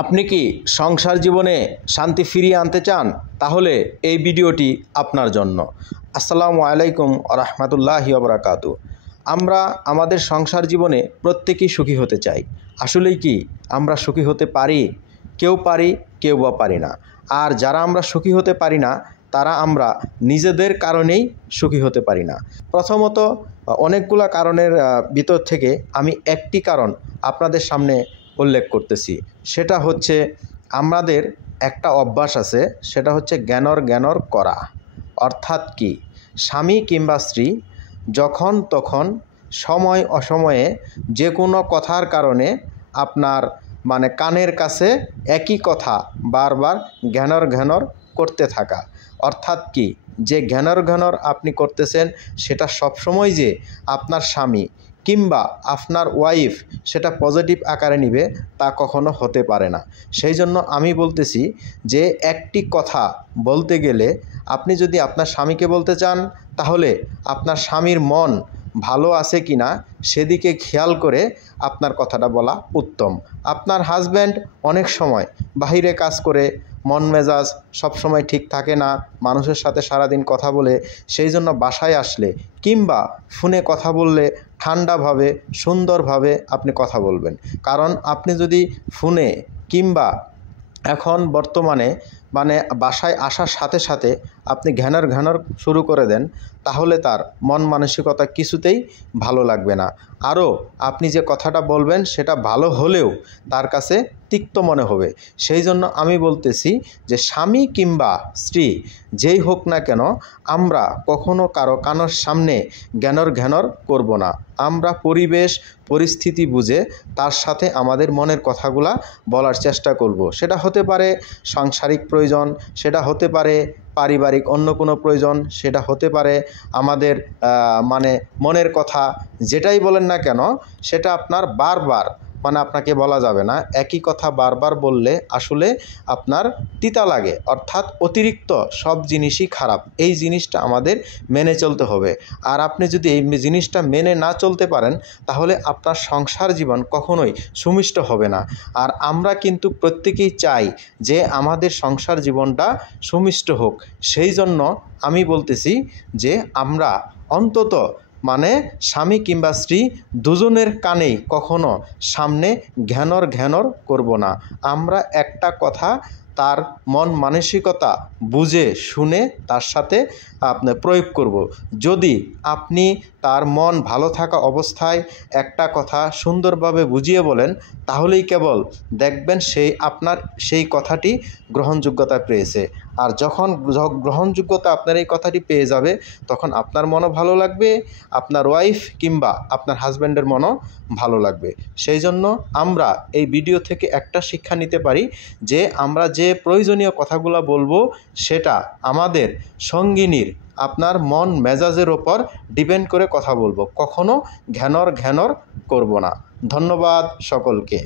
আপনি কি সংসার জীবনে শান্তি ফিরিয়ে আনতে চান? তাহলে এই ভিডিওটি আপনার জন্য। আসসালামু আলাইকুম ওয়া রাহমাতুল্লাহি ওয়া বারাকাতুহু। আমরা আমাদের সংসার জীবনে প্রত্যেকেই সুখী হতে চাই। আসলেই কি আমরা সুখী হতে পারি? কেউ পারি, কেউ বা পারি না। আর যারা আমরা সুখী হতে পারি না তারা আমরা নিজেদের কারণেই সুখী হতে পারি না। প্রথমত অনেকগুলা কারণের ভিতর থেকে আমি একটি কারণ আপনাদের সামনে উল্লেখ করতেছি। সেটা হচ্ছে আমাদের একটা অভ্যাস আছে, সেটা হচ্ছে জ্ঞানর করা। অর্থাৎ কি, স্বামী কিংবা স্ত্রী যখন তখন সময় অসময়ে যে কোনো কথার কারণে আপনার কানের কাছে একই কথা বারবার ঘ্যানর করতে থাকা। অর্থাৎ কি, যে ঘ্যানর আপনি করতেছেন সেটা সবসময় যে আপনার স্বামী কিংবা আপনার ওয়াইফ সেটা পজিটিভ আকারে নেবে তা কখনো হতে পারে না। সেই জন্য আমি বলতেছি যে একটি কথা বলতে গেলে আপনি যদি আপনার স্বামীকে বলতে চান তাহলে আপনার স্বামীর মন ভালো আছে কি না সেদিকে খেয়াল করে আপনার কথাটা বলা উত্তম। আপনার হাজব্যান্ড অনেক সময় বাহিরে কাজ করে মন মেজাজ সবসময় ঠিক থাকে না, মানুষের সাথে সারাদিন কথা বলে, সেই জন্য বাসায় আসলে কিংবা ফোনে কথা বললে ঠান্ডাভাবে সুন্দরভাবে আপনি কথা বলবেন। কারণ আপনি যদি ফোনে কিংবা এখন বর্তমানে বাসায় আসার সাথে সাথে আপনি ঘ্যানর শুরু করে দেন, তাহলে তার মন মানসিকতা কিছুতেই ভালো লাগবে না। আরও আপনি যে কথাটা বলবেন সেটা ভালো হলেও তার কাছে তিক্ত মনে হবে। সেই জন্য আমি বলতেছি যে স্বামী কিংবা স্ত্রী যেই হোক না কেন, আমরা কখনো কারোর সামনে ঘ্যানর করব না। আমরা পরিবেশ পরিস্থিতি বুঝে তার সাথে আমাদের মনের কথাগুলা বলার চেষ্টা করব। সেটা হতে পারে সাংসারিক প্রয়োজন, সেটা হতে পারে পারিবারিক অন্য কোনো প্রয়োজন, সেটা হতে পারে আমাদের মনের কথা। যেটাই বলেন না কেন সেটা আপনার বারবার আপনাকে বলা যাবে না। একই কথা বারবার বললে আসলে আপনার তিতা লাগে। অর্থাৎ অতিরিক্ত সব জিনিসই খারাপ, এই জিনিসটা আমাদের মেনে চলতে হবে। আর আপনি যদি এই জিনিসটা মেনে না চলতে পারেন তাহলে আপনার সংসার জীবন কখনোই সুমিষ্ট হবে না। আর আমরা কিন্তু প্রত্যেকেই চাই যে আমাদের সংসার জীবনটা সুমিষ্ট হোক। সেই জন্য আমি বলতেছি যে আমরা অন্তত স্বামী কিংবা স্ত্রী দুজনের কানেই কখনো সামনে ঘ্যানর করব না। আমরা একটা কথা তার মন মানসিকতা বুঝে শুনে তার সাথে প্রয়োগ করব। যদি আপনি তার মন ভালো থাকা অবস্থায় একটা কথা সুন্দরভাবে বুঝিয়ে বলেন, তাহলেই কেবল দেখবেন আপনার সেই কথাটি গ্রহণযোগ্যতা পেয়েছে। আর যখন গ্রহণযোগ্যতা আপনার এই কথাটি পেয়ে যাবে, তখন আপনার মনও ভালো লাগবে, আপনার ওয়াইফ কিংবা আপনার হাজব্যান্ডের মনও ভালো লাগবে। সেই জন্য আমরা এই ভিডিও থেকে একটা শিক্ষা নিতে পারি যে আমরা যে প্রয়োজনীয় কথাগুলো বলবো সেটা আমাদের সঙ্গিনীর আপনার মন মেজাজের ওপর ডিপেন্ড করে কথা বলবো, কখনো ঘ্যানর করব না। ধন্যবাদ সকলকে।